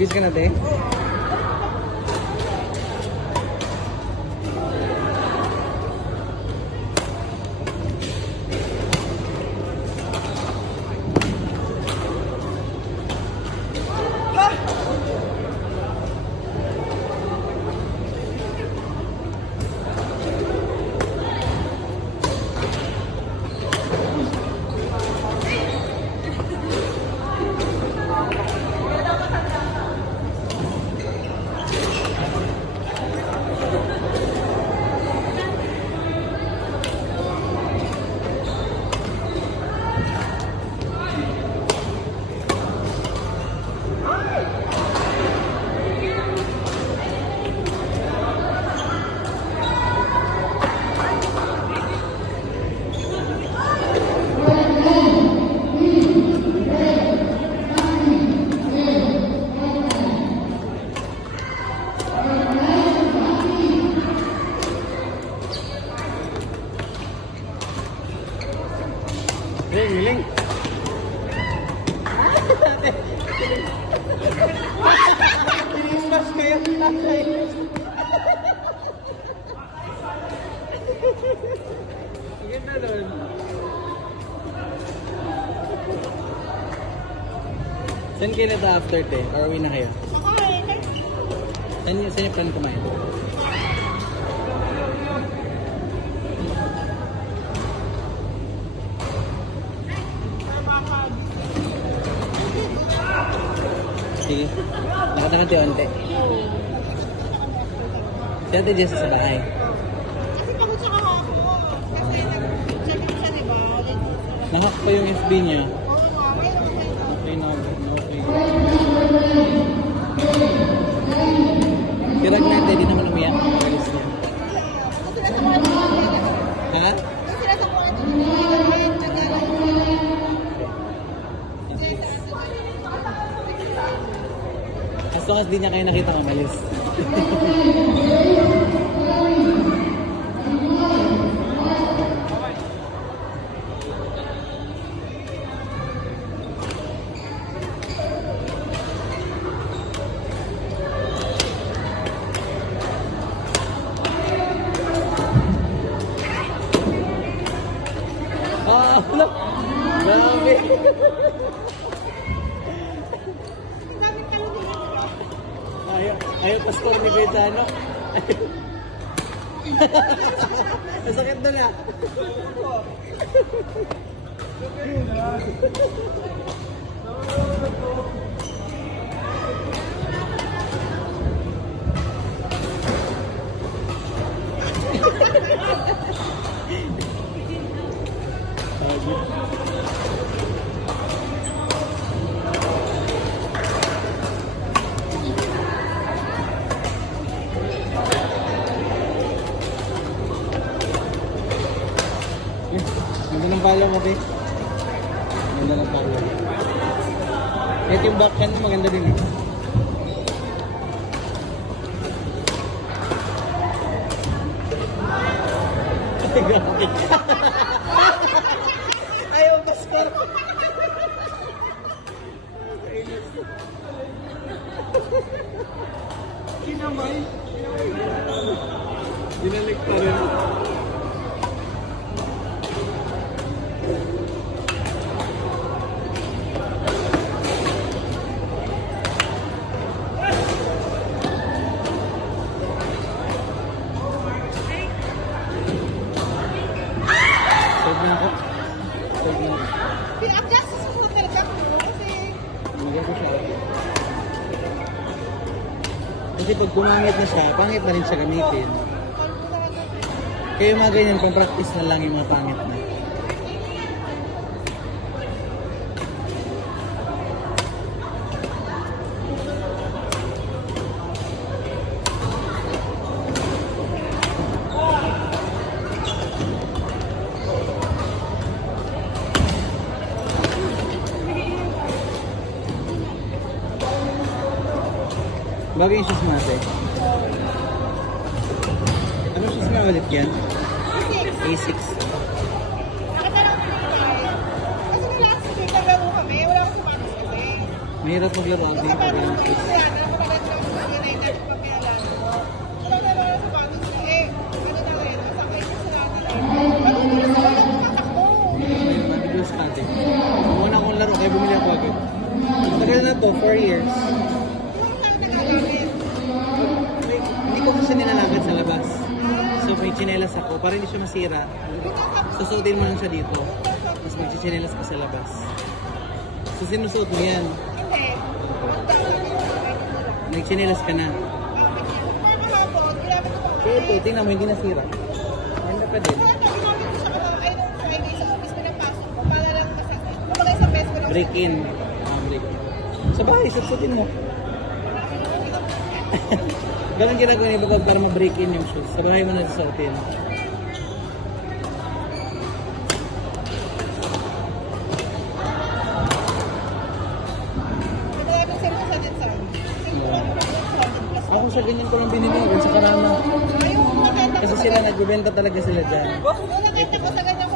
Bis ka natin? Miling. Smash kayo. Ganda doon. Saan kayo na after te? Or uwi na kayo? Saan yung plan kumain? Sige. Nakatangad yung onte. Si Ate Jess sa bahay. Kasi pagod siya kahapon. Kasi nag-check siya, diba? Nangak pa yung FB niya. Oo nga, mayroon pa yun. Okay na. Okay. Tirag natin, di naman umiyak. Alis niya. Kasi nasa mga ito. Ha? Kasi nasa mga ito. As long as di niya kayo nakita, umalis. Ah, wala. Grabe. Ayaw pastor ni Gaetano. Masakit doon ah. Ganda ng palo mo, okay? Ganda ng palo. Kahit yung backhand maganda din eh. Grabe. Ayaw pastor. Kinamay. Dinalik pa rin. I-adjust sa hotel ka po kasi Maganda siya. Kasi pag gumamit na siya, pangit na rin siya gamitin. Kaya yung mga ganyan, pang practice na lang yung mga pangit na. Bagay yung shoes natin. Ano shoes na ulit yan? A6. Nakatanong ko nila. Kasi nila kasi kagaro kami, wala akong sapatos kasi. Mahirap maglaro ang Baka pag parang ganun hindi shoes. ko yan. Ako pala ito ang mga na ito pakialam. Wala na wala sa panis ko eh. Ano na rin, nasa kayo sa nila. Ano ko na sa wala tumatakbo? Ayun, matigas ka din. Muna akong laro, kaya bumili ako agad. Tagal na to, 4 years. Ano tayo nagagamit? Hindi ko kasi nilalagad sa labas. So may chinelas ako, para hindi siya masira. Susuotin mo lang siya dito. Tapos magchichinelas ka sa labas. So sinusuot mo yan. Hindi. Nagchinelas ka na. Para mahapon, ginamit ko pa. Ito, tingnan mo, hindi nasira. Ganda pa din. Kaya ginamit ko siya kapag ay nung Friday sa office ko napasok ko para lang kasi kapag isang beses ko lang Break in. Break. Sa bahay, susuotin mo. Ganun ginagawa ni Bukod para ma-break in yung shoes. Sa bahay mo na susuotin. Naglalagay sa mga din sa Ako sa ganyan ko lang binili, sa Karama. Ayun, nakita Kasi ko sila nagbebenta talaga sila dyan. Nakita ko sa ganyang